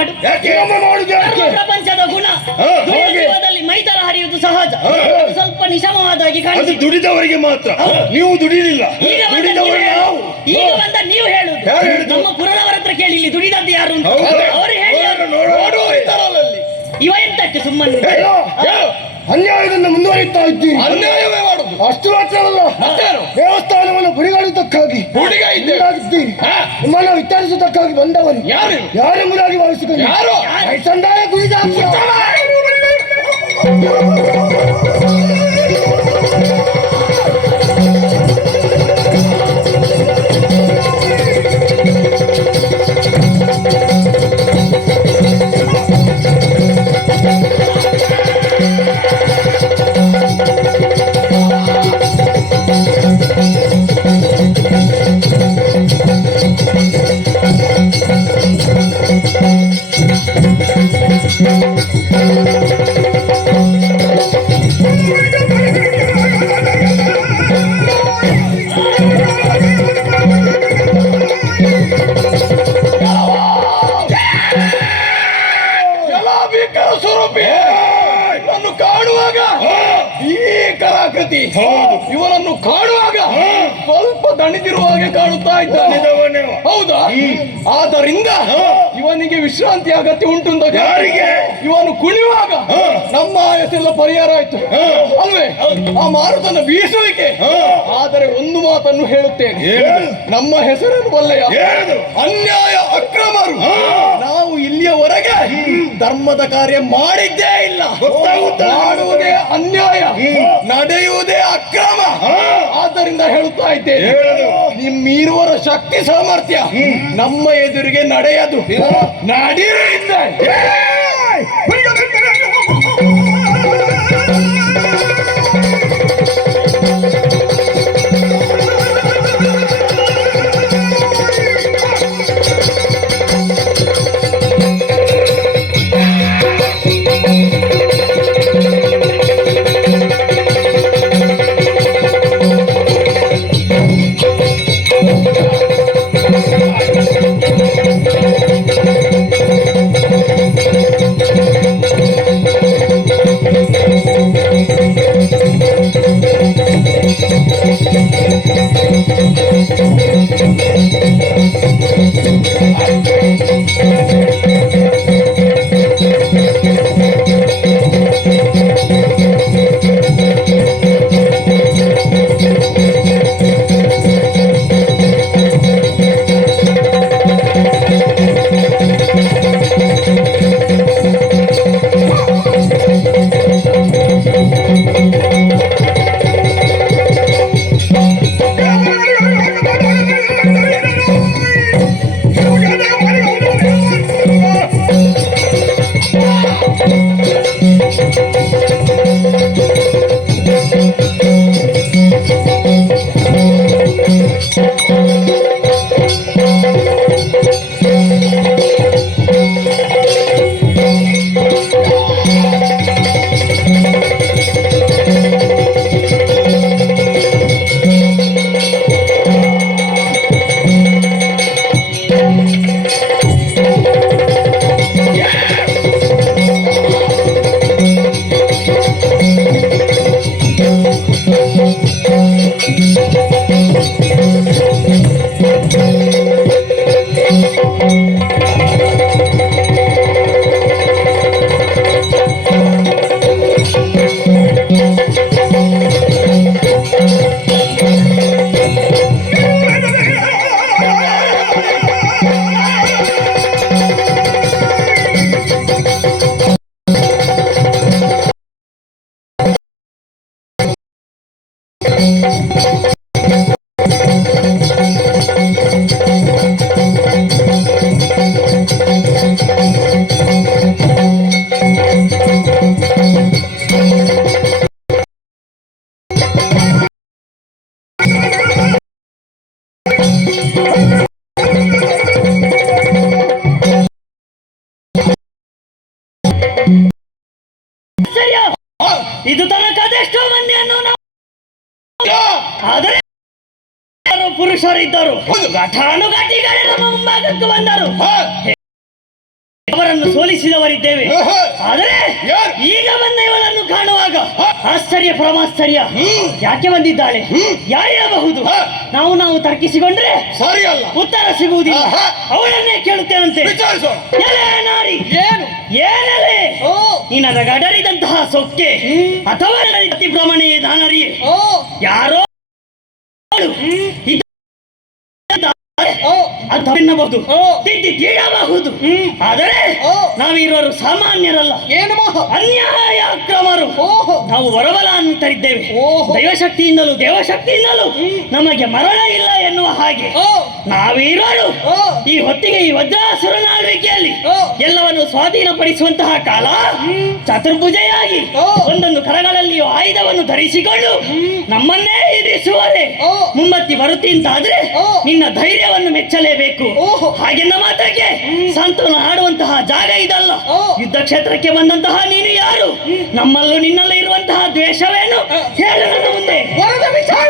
ಮಾಡು. ಪ್ರಪಂಚದ ಗುಣ ಜೀವನದಲ್ಲಿ ಮೈತರ ಹರಿಯುವುದು ಸಹಜ. ಸ್ವಲ್ಪ ನಿಶಮವಾದಾಗಿ ಕಾಣಿಸಿ ದುಡಿದವರಿಗೆ ಮಾತ್ರ, ನೀವು ದುಡಿಲಿಲ್ಲ. ಈಗ ಬಂದ ನೀವು ಹೇಳುದು ನಮ್ಮ ಪುರದವರ ಹತ್ರ ಕೇಳಿ ಇಲ್ಲಿ ದುಡಿದದ್ದು ಯಾರು ಅಂತ ಅವರು ಹೇಳಿ. ಇವ ಎಂತಕ್ಕೆ ಸುಮ್ಮನೆ ಅನ್ಯಾಯದಿಂದ ಮುಂದುವರಿಯುತ್ತಾ ಇದ್ದೀರಿ. ಅನ್ಯಾಯವೇ ಮಾಡುದು ಅಷ್ಟು ಮಾತ್ರವಲ್ಲ, ದೇವಸ್ಥಾನವನ್ನು ಬುಡಿಗಾಡಿದ್ದಕ್ಕಾಗಿ ನಿಮ್ಮನ್ನು ವಿಚಾರಿಸುವುದಕ್ಕಾಗಿ ಬಂದವರು ಯಾರೆಂಬುದಾಗಿ ಭಾವಿಸಿಕೊಂಡು ಸಂದಾಯ ಗುರಿದ ನನ್ನು ಕಾಣುವಾಗ ಈ ಕಲಾಕೃತಿ ಇವನನ್ನು ಕಾಣುವಾಗ ಸ್ವಲ್ಪ ದಣಿದಿರುವ ಹಾಗೆ ಕಾಣುತ್ತಾ ಇದ್ದಾನೆ. ಹೌದಾ? ಆದ್ದರಿಂದ ಇವನಿಗೆ ವಿಶ್ರಾಂತಿ ಅಗತ್ಯ ಉಂಟು. ಇವನು ಕುಣಿಯುವಾಗ ನಮ್ಮ ಆಯಸ್ಸೆಲ್ಲ ಪರಿಹಾರ ಆಯ್ತು ಅಲ್ವೇ? ಆ ಮಾರುತನ ಬೀಸುವಿಕೆ. ಆದರೆ ಒಂದು ಮಾತನ್ನು ಹೇಳುತ್ತೇನೆ, ನಮ್ಮ ಹೆಸರನ್ನು ಬಲ್ಲೆಯ ಅನ್ಯಾಯ ಅಕ್ರಮರು. ನಾವು ಇಲ್ಲಿಯವರೆಗೆ ಧರ್ಮದ ಕಾರ್ಯ ಮಾಡಿದ್ದೇ ಇಲ್ಲ. ಮಾಡುವುದೇ ಅನ್ಯಾಯ, ನಡೆಯುವುದೇ ಅಕ್ರಮ. ಆದ್ದರಿಂದ ಹೇಳುತ್ತಾ ಇದ್ದೇನೆ, ನಿಮ್ಮೀರುವರ ಶಕ್ತಿ ಸಾಮರ್ಥ್ಯ ನಮ್ಮ ಎದುರಿಗೆ ನಡೆಯದು. ನಡೆಯುವುದಿಲ್ಲ. ಇದು ತನಕ ಅದೆಷ್ಟೋ ಮಂದಿಯನ್ನು ಆದರೆ ಪುರುಷರಿದ್ದರು ಘಟಾನುಘಟಿಗಳೇ ನಮ್ಮ ಮುಂಭಾಗಕ್ಕೆ ಬಂದರು. ಅವರನ್ನು ಸೋಲಿಸಿದವರಿದ್ದೇವೆ. ಆದರೆ ಯಾರು? ಈಗ ಬಂದ ಇವಳನ್ನು ಕಾಣುವಾಗ ಆಶ್ಚರ್ಯ ಪರಮಾಶ್ಚರ್ಯ. ಯಾಕೆ ಬಂದಿದ್ದಾಳೆ, ಯಾರಿರಬಹುದು? ನಾವು ತರ್ಕಿಸಿಕೊಂಡ್ರೆ ಸರಿ ಅಲ್ಲ, ಉತ್ತರ ಸಿಗುವುದಿಲ್ಲ. ಆಹಾ. ಅವಳನ್ನೇ ಕೇಳುತ್ತೇನಂತೆ. ವಿಚಾರಿಸೋಣ. ಎಲೆ ನಾರಿ, ಏನು ಏನೆಲೆ ನಿನ್ನ ಗಡರಿದಂತಹ ಸೊಕ್ಕೆ ಅಥವಾ ಅತಿ ಭ್ರಮಣೆ ದಾನರಿ ಯಾರೋ ಎನ್ನಬಹುದು, ತಿದ್ದಿ ತೀಡಬಹುದು. ಆದರೆ ನಾವಿರೋರು ಸಾಮಾನ್ಯರಲ್ಲ, ಏನು ಅನ್ಯಾಯ ಅಕ್ರಮರು. ನಾವು ವರಬಲವನ್ನು ತರಿದ್ದೇವೆ. ದೈವಶಕ್ತಿಯಿಂದಲೂ ದೇವಶಕ್ತಿಯಿಂದಲೂ ನಮಗೆ ಮರಣ ಇಲ್ಲ ಎನ್ನುವ ಹಾಗೆ ನಾವಿರೋರು ಈ ಹೊತ್ತಿಗೆ ಈ ವಜ್ರಾಸುರನ ಆಳ್ವಿಕೆಯಲ್ಲಿ ಎಲ್ಲವನ್ನು ಸ್ವಾಧೀನಪಡಿಸುವಂತಹ ಕಾಲ. ಚತುರ್ಭುಜೆಯಾಗಿ ಒಂದೊಂದು ಕರಗಳಲ್ಲಿಯೂ ಆಯುಧವನ್ನು ಧರಿಸಿಕೊಂಡು ನಮ್ಮನ್ನೇ ಎದುರಿಸುವರೆ ಮುಮ್ಮತ್ತಿ ಬರುತ್ತೀಂತಾದ್ರೆ ನಿನ್ನ ಧೈರ್ಯವನ್ನು ಮೆಚ್ಚಲೇಬೇಕು. ಹಾಗೆನ್ನ ಮಾತ್ರಕ್ಕೆ ಸಂತೋನ ಆಡುವಂತಹ ಜಾಗ ಇದಲ್ಲ. ಯುದ್ಧ ಕ್ಷೇತ್ರಕ್ಕೆ ಬಂದಂತಹ ನೀನು ಯಾರು? ನಮ್ಮಲ್ಲೂ ನಿನ್ನಲ್ಲೂ ಇರುವಂತಹ ದ್ವೇಷವೇನು ಹೇಳು ನನ್ನ ಮುಂದೆ. ವರದ ವಿಚಾರ